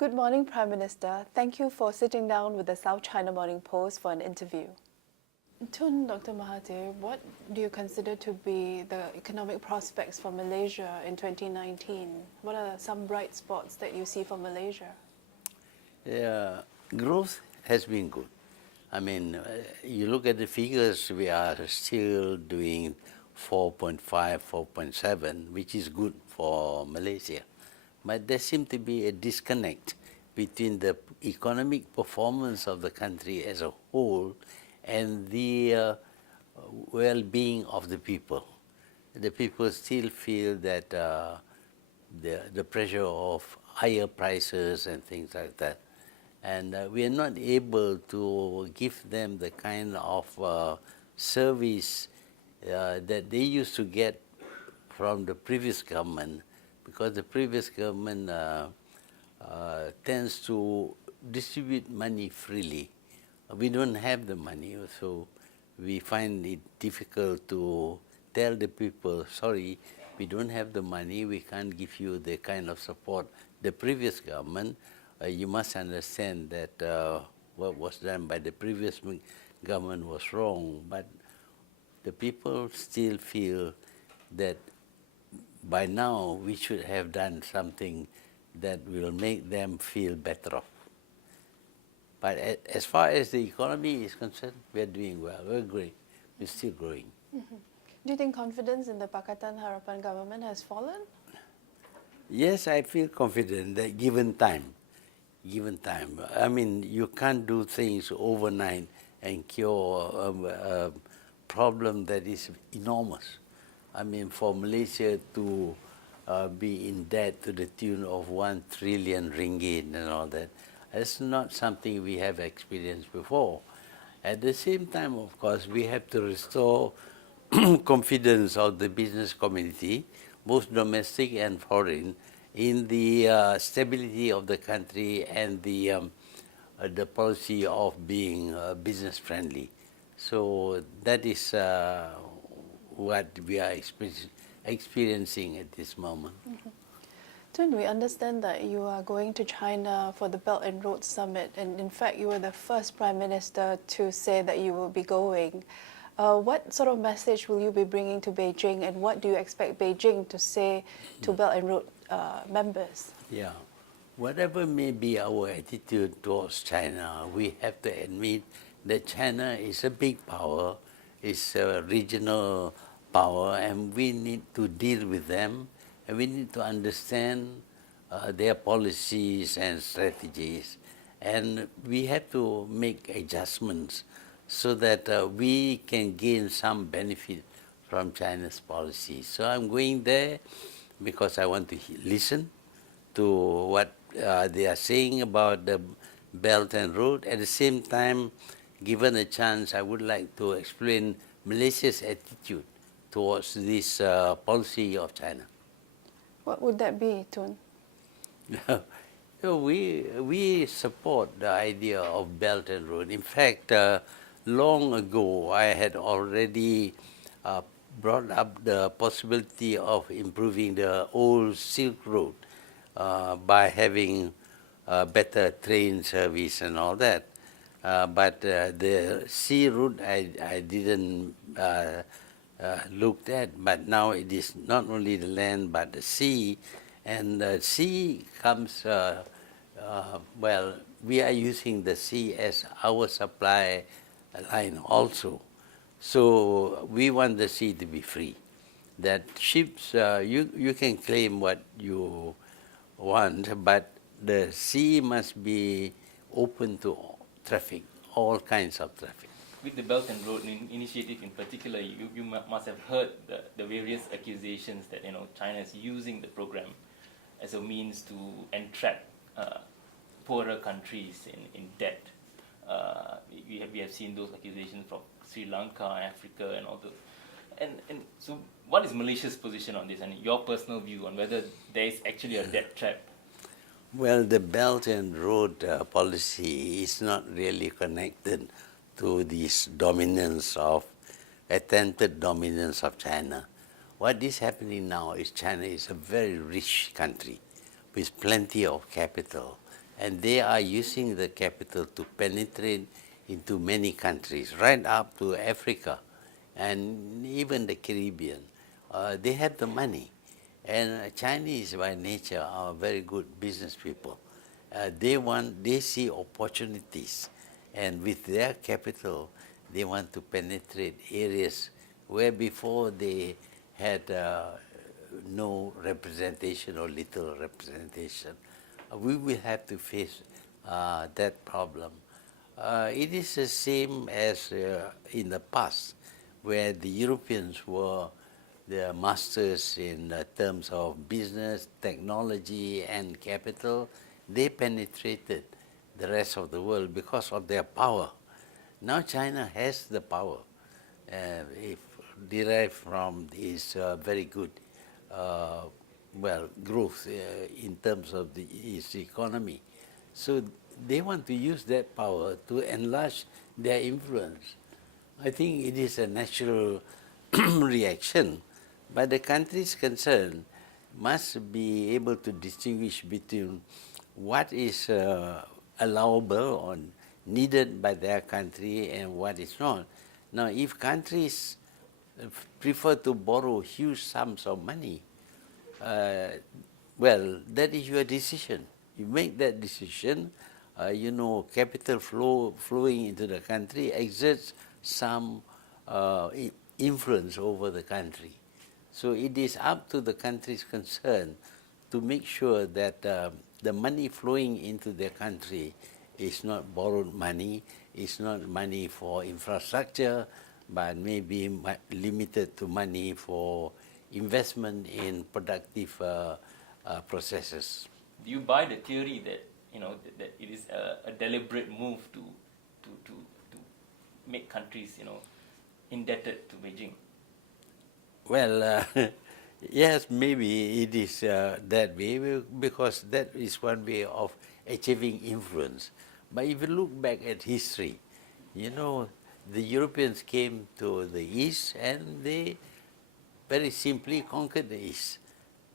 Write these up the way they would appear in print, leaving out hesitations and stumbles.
Good morning, Prime Minister. Thank you for sitting down with the South China Morning Post for an interview. Tun Dr. Mahathir, what do you consider to be the economic prospects for Malaysia in 2019? What are some bright spots that you see for Malaysia? Growth has been good. I mean, you look at the figures, we are still doing 4.5, 4.7, which is good for Malaysia. But there seems to be a disconnect between the economic performance of the country as a whole and the well-being of the people. The people still feel that the pressure of higher prices and things like that. And we are not able to give them the kind of service that they used to get from the previous government, because the previous government tends to distribute money freely. We don't have the money, so we find it difficult to tell the people, sorry, we don't have the money, we can't give you the kind of support the previous government. You must understand that what was done by the previous government was wrong, but the people still feel that by now we should have done something that will make them feel better off. But as far as the economy is concerned, we are doing well, we're great, we're still growing. Mm-hmm. Do you think confidence in the Pakatan Harapan government has fallen? Yes, I feel confident that given time, I mean, you can't do things overnight and cure a problem that is enormous. I mean, for Malaysia to be in debt to the tune of 1 trillion ringgit and all that, that's not something we have experienced before. At the same time, of course, we have to restore confidence of the business community, both domestic and foreign, in the stability of the country and the policy of being business friendly. So that is what we are experiencing at this moment. Mm-hmm. Tun, we understand that you are going to China for the Belt and Road Summit, and in fact you were the first Prime Minister to say that you will be going. What sort of message will you be bringing to Beijing, and what do you expect Beijing to say to Belt and Road members? Yeah, whatever may be our attitude towards China, we have to admit that China is a big power, it's a regional power, and we need to deal with them, and we need to understand their policies and strategies, and we have to make adjustments so that we can gain some benefit from China's policy. So I'm going there because I want to listen to what they are saying about the Belt and Road. At the same time, given a chance, I would like to explain Malaysia's attitude towards this policy of China. What would that be, Tun? So we support the idea of Belt and Road. In fact, long ago, I had already brought up the possibility of improving the old Silk Road by having better train service and all that. But the sea route I didn't look at, but now it is not only the land but the sea, and the sea comes, well, we are using the sea as our supply line also. So we want the sea to be free. That ships, you can claim what you want, but the sea must be open to traffic, all kinds of traffic. With the Belt and Road Initiative in particular, you must have heard the various accusations that China is using the program as a means to entrap poorer countries in debt. We have seen those accusations from Sri Lanka, Africa, and all those. And so, what is Malaysia's position on this, and your personal view on whether there is actually a debt trap? Well, the Belt and Road policy is not really connected to this dominance of, attempted dominance of China. What is happening now is China is a very rich country with plenty of capital, and they are using the capital to penetrate into many countries, right up to Africa and even the Caribbean. They have the money, and Chinese by nature are very good business people. They see opportunities, and with their capital, they want to penetrate areas where before they had no representation or little representation. We will have to face that problem. It is the same as in the past, where the Europeans were the masters in terms of business, technology, and capital. They penetrated the rest of the world because of their power. Now China has the power, if derived from its very good, growth in terms of its economy. So they want to use that power to enlarge their influence. I think it is a natural reaction, but the countries concerned must be able to distinguish between what is allowable or needed by their country and what is not. Now, if countries prefer to borrow huge sums of money, that is your decision. You make that decision. Capital flowing into the country exerts some influence over the country. So it is up to the countries concerned to make sure that the money flowing into their country is not borrowed money, is not money for infrastructure, but maybe limited to money for investment in productive processes. Do you buy the theory that that it is a deliberate move to make countries indebted to Beijing? Well, yes, maybe it is that way because that is one way of achieving influence. But if you look back at history, the Europeans came to the East and they very simply conquered the East.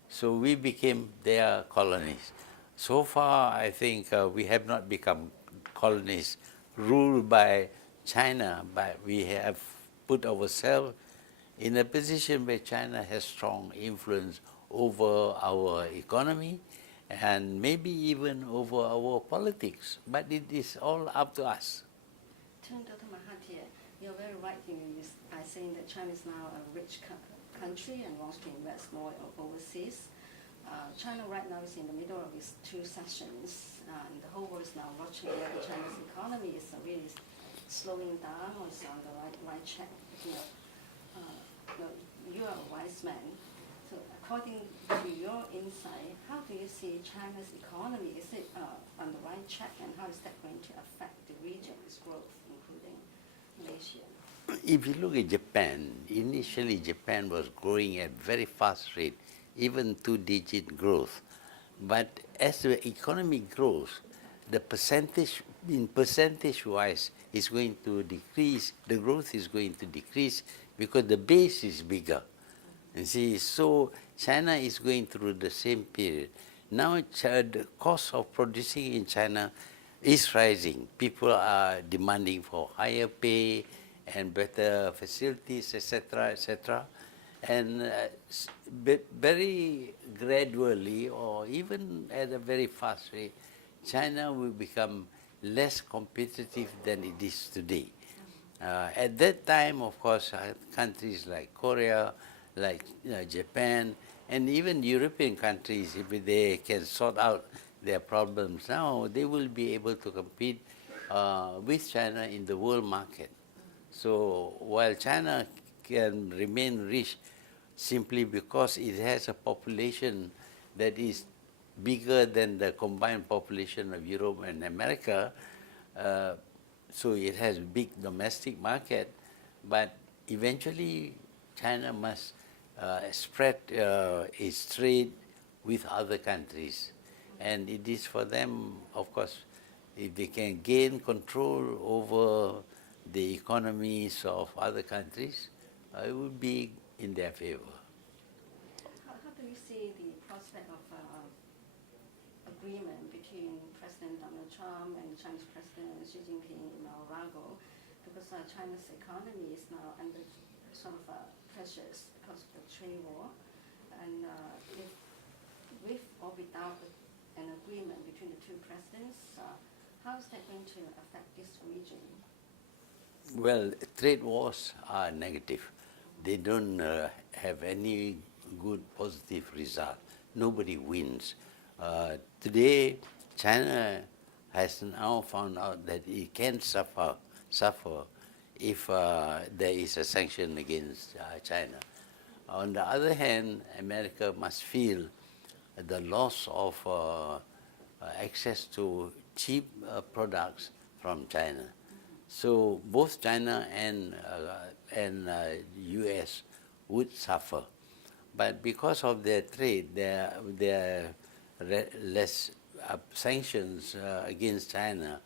So we became their colonies. So far, I think we have not become colonies ruled by China, but we have put ourselves in a position where China has strong influence over our economy and maybe even over our politics. But it is all up to us. Dr. Mahathir, you're very right by saying that China is now a rich country and wants to invest more overseas. China right now is in the middle of its two sessions, and the whole world is now watching whether China's economy is really slowing down or is on the right track. You are a wise man. So according to your insight, how do you see China's economy? Is it on the right track, and how is that going to affect the region's growth, including Malaysia? If you look at Japan, initially Japan was growing at very fast rate, even two-digit growth. But as the economy grows, the percentage-wise is going to decrease, the growth is going to decrease because the base is bigger. You see, so China is going through the same period. Now the cost of producing in China is rising. People are demanding for higher pay and better facilities, etc., etc. And very gradually, or even at a very fast rate, China will become less competitive than it is today. At that time, of course, countries like Korea, like Japan, and even European countries, if they can sort out their problems now, they will be able to compete with China in the world market. So while China can remain rich simply because it has a population that is bigger than the combined population of Europe and America, so it has big domestic market, but eventually China must spread its trade with other countries. And it is for them, of course, if they can gain control over the economies of other countries, it would be in their favor. How do you see the prospect of agreement between President President Donald Trump and Chinese President Xi Jinping in Mar-a-Lago, because China's economy is now under sort of pressures because of the trade war, and if with or without an agreement between the two presidents, how is that going to affect this region? Well, trade wars are negative. They don't have any good positive result. Nobody wins. Today, China has now found out that it can suffer if there is a sanction against China. On the other hand, America must feel the loss of access to cheap products from China. So both China and U.S. would suffer. But because of their trade, there are less sanctions against China.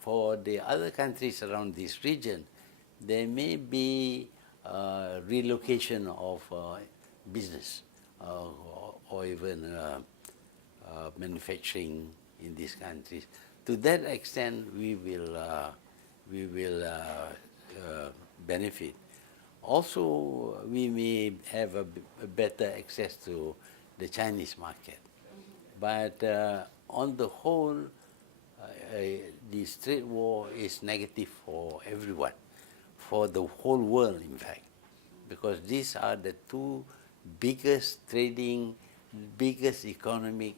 For the other countries around this region, there may be relocation of business or even manufacturing in these countries. To that extent, we will benefit. Also, we may have a better access to the Chinese market. But on the whole, this trade war is negative for everyone, for the whole world, in fact, because these are the two biggest trading, biggest economic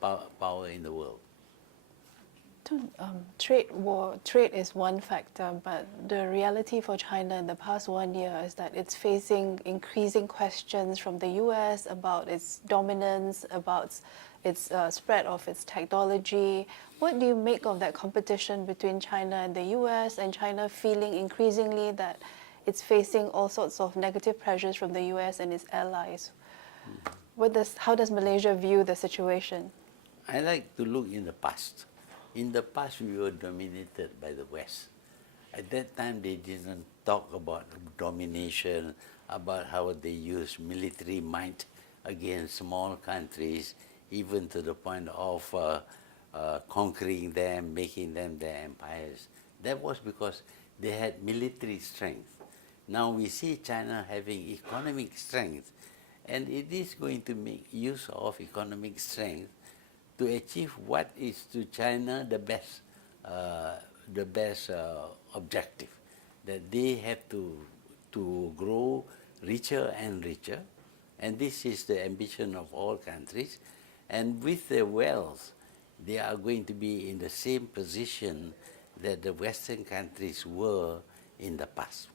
power in the world. Trade is one factor, but the reality for China in the past 1 year is that it's facing increasing questions from the US about its dominance, about its spread of its technology. What do you make of that competition between China and the US, and China feeling increasingly that it's facing all sorts of negative pressures from the US and its allies? How does Malaysia view the situation? I like to look in the past. In the past, we were dominated by the West. At that time, they didn't talk about domination, about how they use military might against small countries, even to the point of conquering them, making them their empires. That was because they had military strength. Now we see China having economic strength, and it is going to make use of economic strength to achieve what is to China the best objective, that they have to grow richer and richer, and this is the ambition of all countries. And with their wealth, they are going to be in the same position that the Western countries were in the past.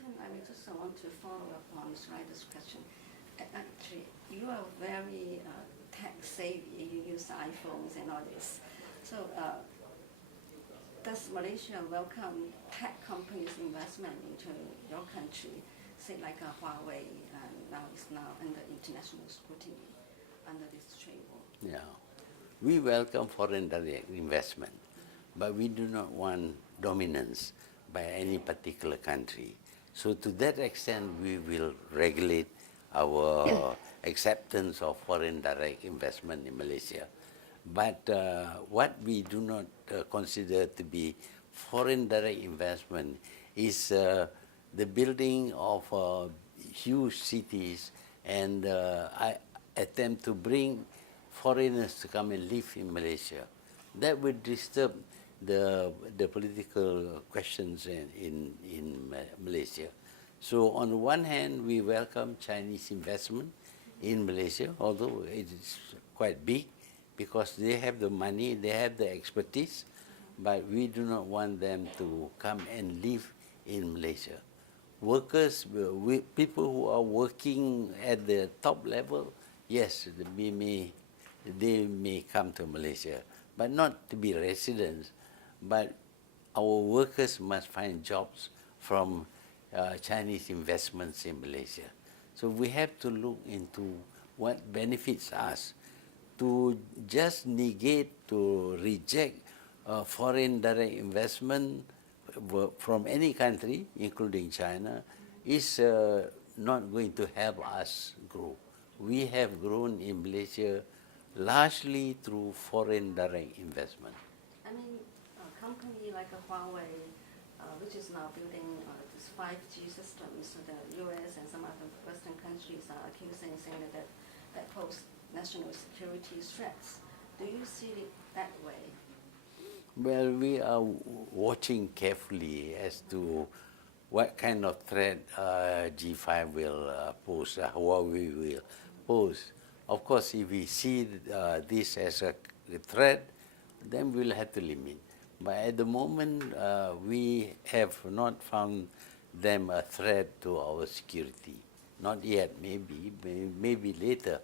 I just want to follow up on Ms. Ryder's question. Actually, you are very tech savvy. You use iPhones and all this. So, does Malaysia welcome tech companies' investment into your country, say like Huawei, and now it's under international scrutiny under this trade war? Yeah, we welcome foreign direct investment, but we do not want dominance by any particular country. So to that extent, we will regulate our acceptance of foreign direct investment in Malaysia. But what we do not consider to be foreign direct investment is the building of huge cities and attempt to bring foreigners to come and live in Malaysia. That would disturb the political questions in Malaysia. So on the one hand, we welcome Chinese investment in Malaysia, although it is quite big because they have the money, they have the expertise, but we do not want them to come and live in Malaysia. Workers, people who are working at the top level, yes, they may come to Malaysia, but not to be residents. But our workers must find jobs from Chinese investments in Malaysia. So we have to look into what benefits us. To just negate, to reject foreign direct investment from any country, including China, is not going to help us grow. We have grown in Malaysia largely through foreign direct investment. I mean, a company like a Huawei, which is now building this 5G systems, so the US and some other Western countries are accusing, saying that pose national security threats. Do you see it that way? Well, we are watching carefully as to what kind of threat G5 will pose, Huawei will pose. Of course, if we see this as a threat, then we'll have to limit. But at the moment, we have not found them a threat to our security. Not yet, maybe later.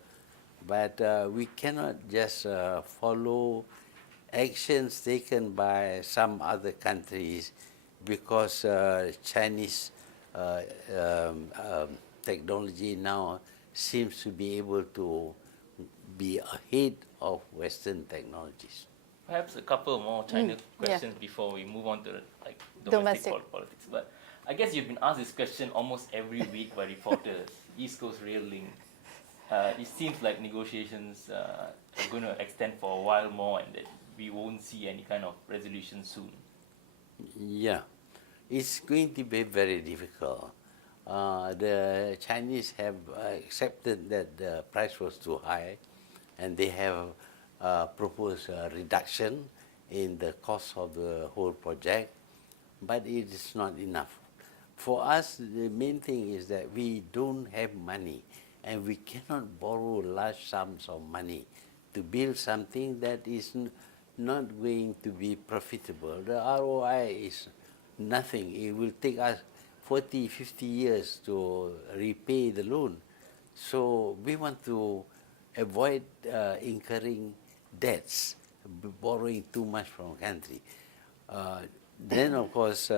But we cannot just follow actions taken by some other countries because Chinese technology now seems to be able to be ahead of Western technologies. Perhaps a couple more China questions before we move on to like Domestic. politics. But I guess you've been asked this question almost every week by reporters. East Coast Rail Link. It seems like negotiations are going to extend for a while more, and that we won't see any kind of resolution soon. Yeah, it's going to be very difficult. The Chinese have accepted that the price was too high, and they have proposed a reduction in the cost of the whole project, but it is not enough. For us, the main thing is that we don't have money, and we cannot borrow large sums of money to build something that is not going to be profitable. The ROI is nothing. It will take us 40, 50 years to repay the loan. So we want to avoid incurring debts, borrowing too much from a country. Then, of course,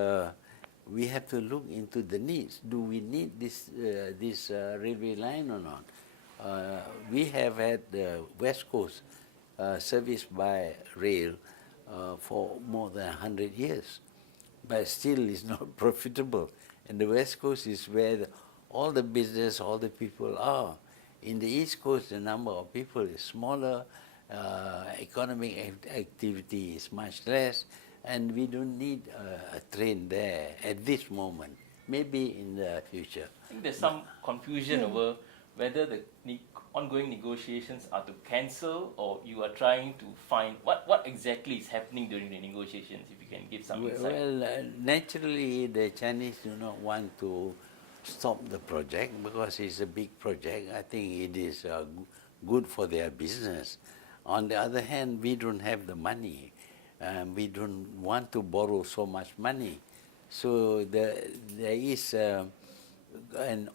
we have to look into the needs. Do we need this railway line or not? We have had the West Coast serviced by rail for more than 100 years, but still it's not profitable. And the West Coast is where all the business, all the people are. In the East Coast, the number of people is smaller, economic activity is much less, and we don't need a train there at this moment, maybe in the future. I think there's some confusion over whether the ongoing negotiations are to cancel, or you are trying to find what exactly is happening during the negotiations, if you can give some insight. Well, naturally, the Chinese do not want to stop the project because it's a big project. I think it is good for their business. On the other hand, we don't have the money. We don't want to borrow so much money. So there is an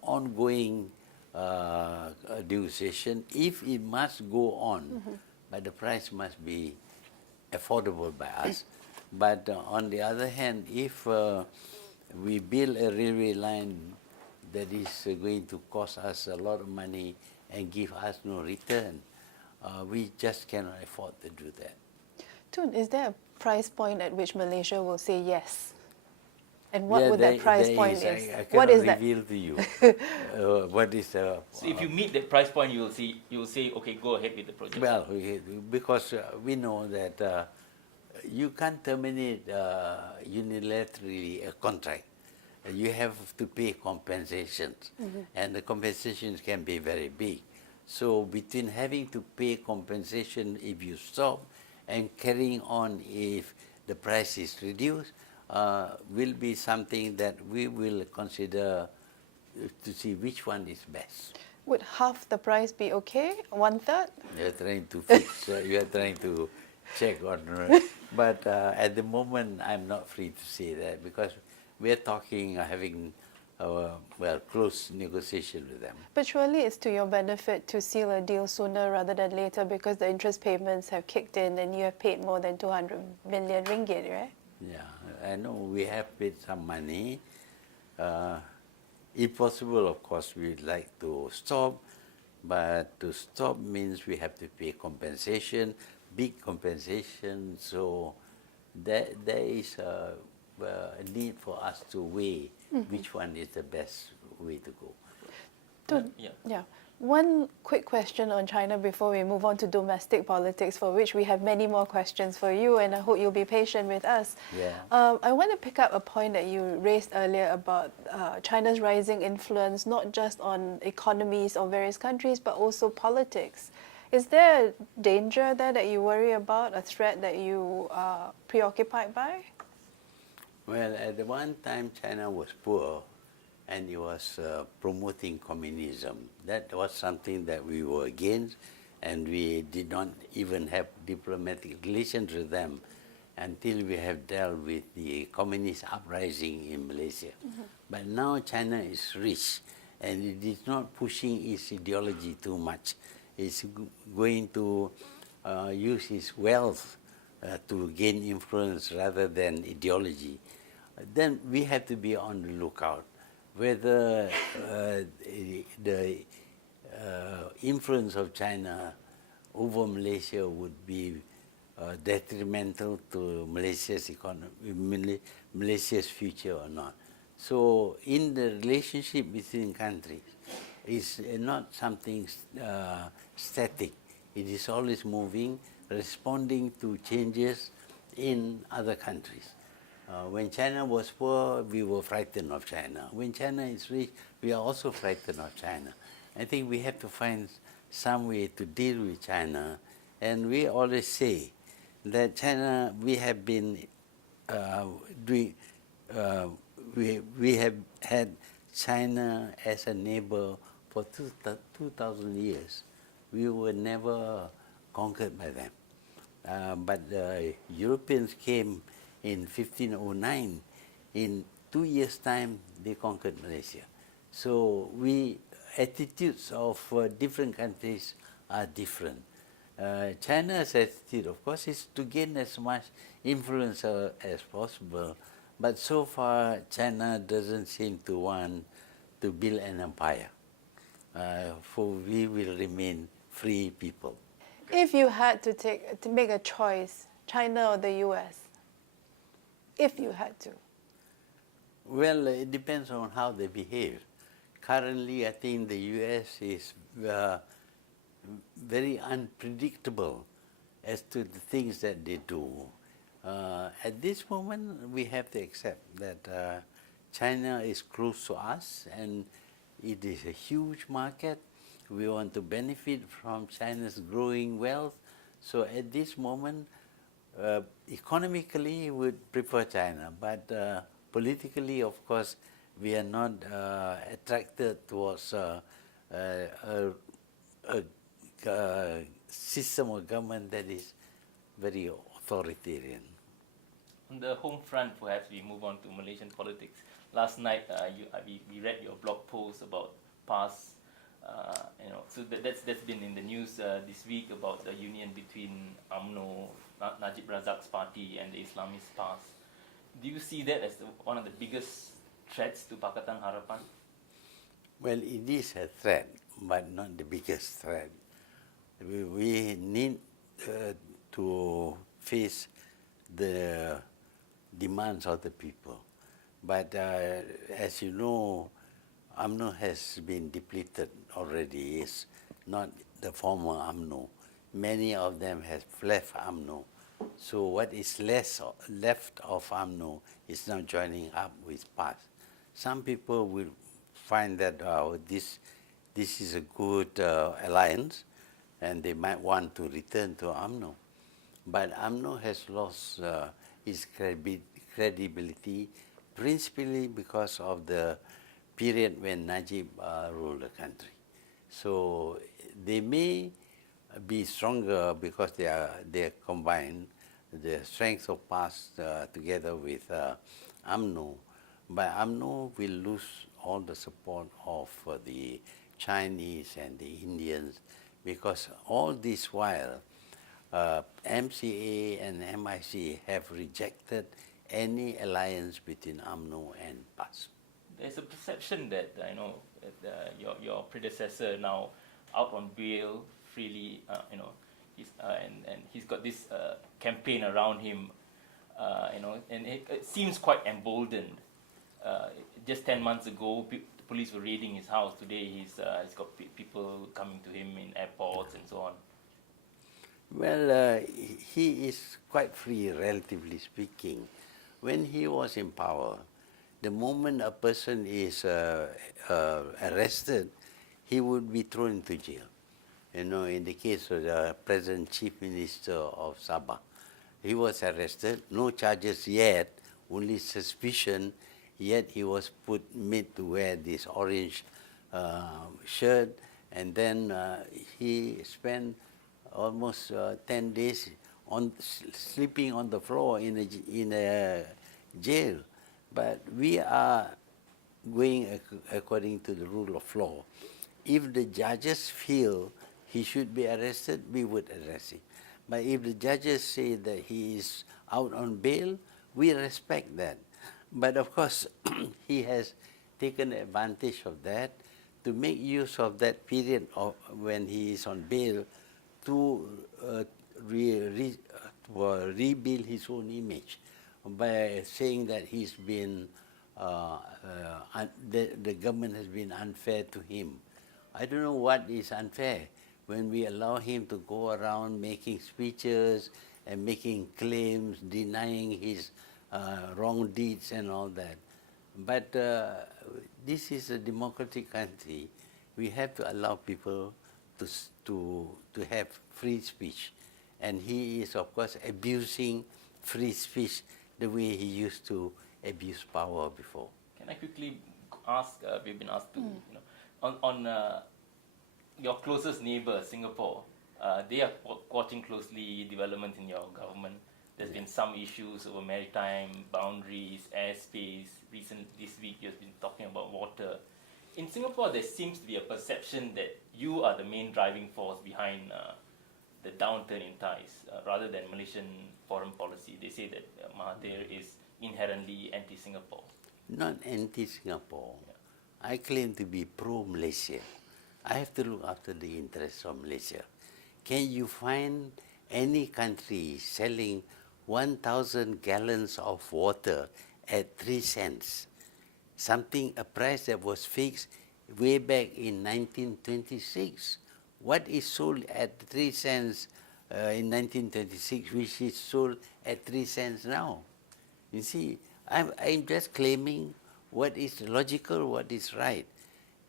ongoing negotiation. If it must go on, but the price must be affordable by us. But on the other hand, if we build a railway line that is going to cost us a lot of money and give us no return, we just cannot afford to do that. Tun, is there a price point at which Malaysia will say yes? And what Yeah, would that price point is? is? I What cannot is that? reveal to you what is the. So if you meet that price point, you will say, okay, go ahead with the project. Well, because we know that you can't terminate unilaterally a contract. You have to pay compensations, and the compensations can be very big. So between having to pay compensation if you stop and carrying on if the price is reduced will be something that we will consider to see which one is best. Would half the price be okay? 1/3? You are trying to fix, you are trying to check on, but at the moment I'm not free to say that because we are talking, having close negotiation with them. But surely it's to your benefit to seal a deal sooner rather than later because the interest payments have kicked in and you have paid more than 200 million ringgit, right? Yeah, I know we have paid some money. If possible, of course, we'd like to stop, but to stop means we have to pay compensation, big compensation, so there is a need for us to weigh which one is the best way to go. Tun, Yeah. yeah. One quick question on China before we move on to domestic politics, for which we have many more questions for you, and I hope you'll be patient with us. Yeah. I want to pick up a point that you raised earlier about China's rising influence, not just on economies of various countries, but also politics. Is there a danger there that you worry about, a threat that you are preoccupied by? Well, at the one time, China was poor, and it was promoting communism. That was something that we were against, and we did not even have diplomatic relations with them until we have dealt with the communist uprising in Malaysia. But now China is rich, and it is not pushing its ideology too much. It's going to use its wealth to gain influence rather than ideology. Then we have to be on the lookout whether the influence of China over Malaysia would be detrimental to Malaysia's economy, Malaysia's future or not. So in the relationship between countries, it's not something static. It is always moving, responding to changes in other countries. When China was poor, we were frightened of China. When China is rich, we are also frightened of China. I think we have to find some way to deal with China. And we always say that China, we have been we have had China as a neighbor for 2,000 years. We were never conquered by them. But the Europeans came in 1509. In 2 years' time, they conquered Malaysia. So attitudes of different countries are different. China's attitude, of course, is to gain as much influence as possible. But so far, China doesn't seem to want to build an empire. For we will remain free people. If you had to make a choice, China or the US, if you had to? Well, it depends on how they behave. Currently, I think the US is very unpredictable as to the things that they do. At this moment, we have to accept that China is close to us, and it is a huge market. We want to benefit from China's growing wealth. So at this moment, economically, we would prefer China, but politically, of course, we are not attracted towards a system of government that is very authoritarian. On the home front, perhaps we move on to Malaysian politics. Last night, we read your blog post about PAS. So that's been in the news this week about the union between UMNO, Najib Razak's party, and the Islamist PAS. Do you see that as one of the biggest threats to Pakatan Harapan? Well, it is a threat, but not the biggest threat. We need to face the demands of the people. But as you know, UMNO has been depleted already. It's not the former UMNO. Many of them have left UMNO. So what is left of UMNO is now joining up with PAS. Some people will find that this is a good alliance, and they might want to return to UMNO. But UMNO has lost its credibility, principally because of the period when Najib ruled the country. So they may be stronger because they are combined, the strength of PAS together with UMNO. But UMNO will lose all the support of the Chinese and the Indians, because all this while MCA and MIC have rejected any alliance between UMNO and PAS. There's a perception that your predecessor now out on bail freely, and he's got this campaign around him, and it seems quite emboldened. Just 10 months ago, the police were raiding his house. Today he's got people coming to him in airports and so on. Well, he is quite free, relatively speaking. When he was in power, the moment a person is arrested, he would be thrown into jail. You know, in the case of the present Chief Minister of Sabah, he was arrested, no charges yet, only suspicion, yet he was made to wear this orange shirt, and then he spent almost 10 days sleeping on the floor in a jail. But we are going according to the rule of law. If the judges feel he should be arrested, we would arrest him. But if the judges say that he is out on bail, we respect that. But of course, he has taken advantage of that to make use of that period of when he is on bail to rebuild his own image by saying that he's been, the government has been unfair to him. I don't know what is unfair when we allow him to go around making speeches and making claims, denying his wrong deeds and all that. But this is a democratic country. We have to allow people to have free speech. And he is, of course, abusing free speech the way he used to abuse power before. Can I quickly ask, we've been asked to, you know, on your closest neighbor, Singapore, they are watching closely developments in your government. There's been some issues over maritime boundaries, airspace. This week you've been talking about water. In Singapore, there seems to be a perception that you are the main driving force behind the downturn in ties, rather than Malaysian foreign policy. They say that Mahathir is inherently anti-Singapore. Not anti-Singapore. Yeah. I claim to be pro-Malaysia. I have to look after the interests of Malaysia. Can you find any country selling 1,000 gallons of water at 3 cents? A price that was fixed way back in 1926. What is sold at 3 cents in 1926, which is sold at 3 cents now? You see, I'm just claiming what is logical, what is right.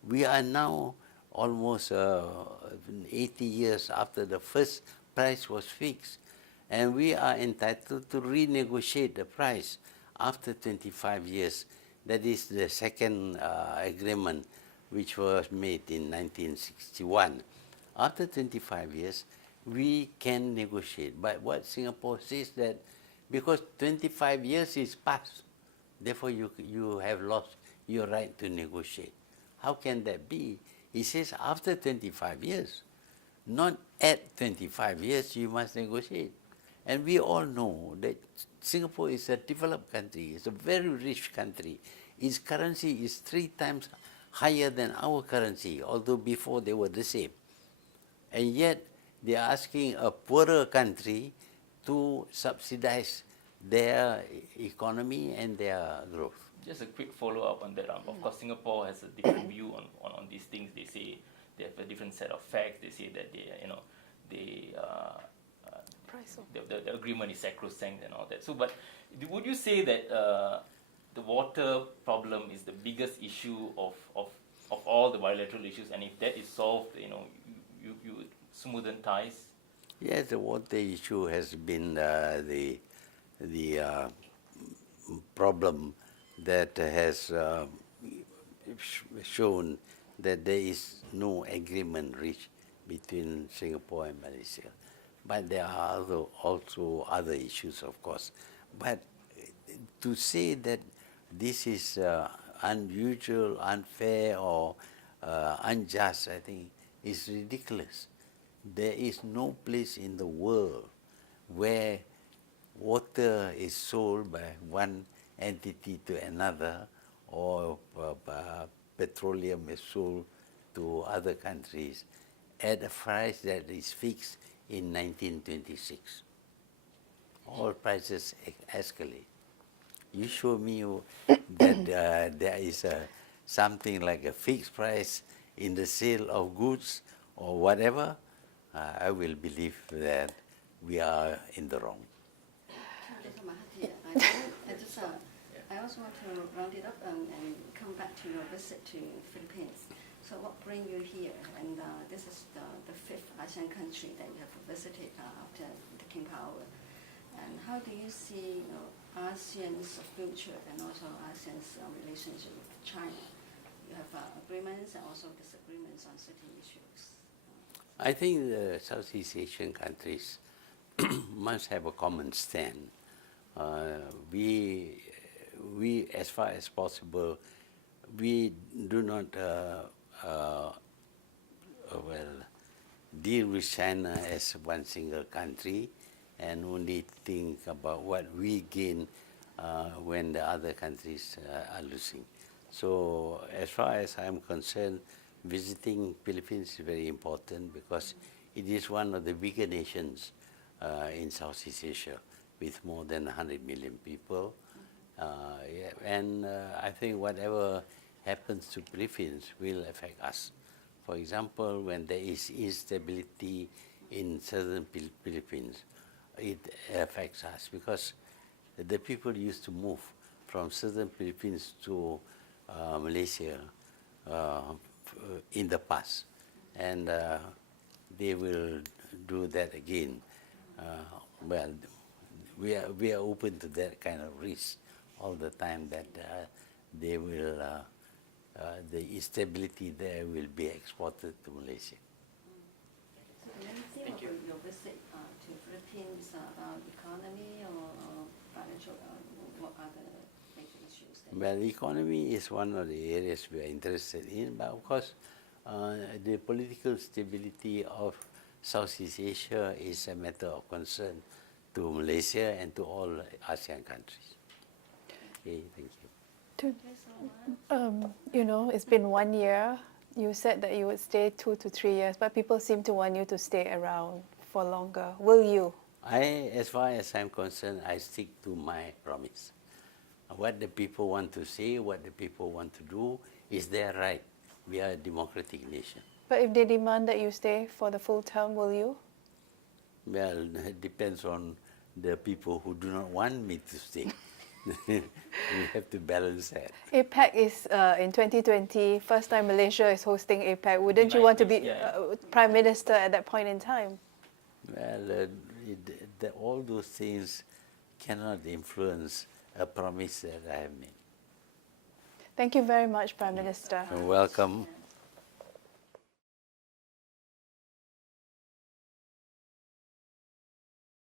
We are now almost 80 years after the first price was fixed, and we are entitled to renegotiate the price after 25 years. That is the second agreement which was made in 1961. After 25 years, we can negotiate. But what Singapore says that because 25 years is past, therefore you have lost your right to negotiate. How can that be? He says after 25 years, not at 25 years you must negotiate. And we all know that Singapore is a developed country, it's a very rich country. Its currency is 3 times higher than our currency, although before they were the same. And yet they are asking a poorer country to subsidize their economy and their growth. Just a quick follow-up on that. Of course, Singapore has a different view on these things. They say they have a different set of facts. They say that the agreement is sacrosanct and all that. So, but would you say that the water problem is the biggest issue of all the bilateral issues, and if that is solved, you smoothen ties? Yes, the water issue has been the problem that has shown that there is no agreement reached between Singapore and Malaysia. But there are also other issues, of course. But to say that this is unusual, unfair, or unjust, I think, is ridiculous. There is no place in the world where water is sold by one entity to another, or petroleum is sold to other countries at a price that is fixed in 1926. All prices escalate. You show me that there is something like a fixed price in the sale of goods or whatever, I will believe that we are in the wrong. Dr. Mahathir, I also want to round it up and come back to your visit to Philippines. So what brings you here? And this is the fifth ASEAN country that you have visited after taking power. And how do you see ASEAN's future and also ASEAN's relationship with China? You have agreements and also disagreements on certain issues. I think the Southeast Asian countries must have a common stand. We, as far as possible, we do not deal with China as one single country and only think about what we gain when the other countries are losing. So as far as I'm concerned, visiting Philippines is very important because it is one of the bigger nations in Southeast Asia with more than 100 million people. And I think whatever happens to Philippines will affect us. For example, when there is instability in southern Philippines, it affects us because the people used to move from southern Philippines to Malaysia in the past, and they will do that again. Well, we are open to that kind of risk all the time that they will, the instability there will be exported to Malaysia. So the main theme of your visit to Philippines about economy or financial, what are the major issues? Well, economy is one of the areas we are interested in, but of course, the political stability of Southeast Asia is a matter of concern to Malaysia and to all ASEAN countries. Okay, thank you. It's been 1 year. You said that you would stay 2 to 3 years, but people seem to want you to stay around for longer. Will you? As far as I'm concerned, I stick to my promise. What the people want to say, what the people want to do is their right. We are a democratic nation. But if they demand that you stay for the full term, will you? Well, it depends on the people who do not want me to stay. We have to balance that. APEC is in 2020, first time Malaysia is hosting APEC. Wouldn't you want to be Prime Minister at that point in time? Well, all those things cannot influence a promise that I have made. Thank you very much, Prime Minister. You're welcome.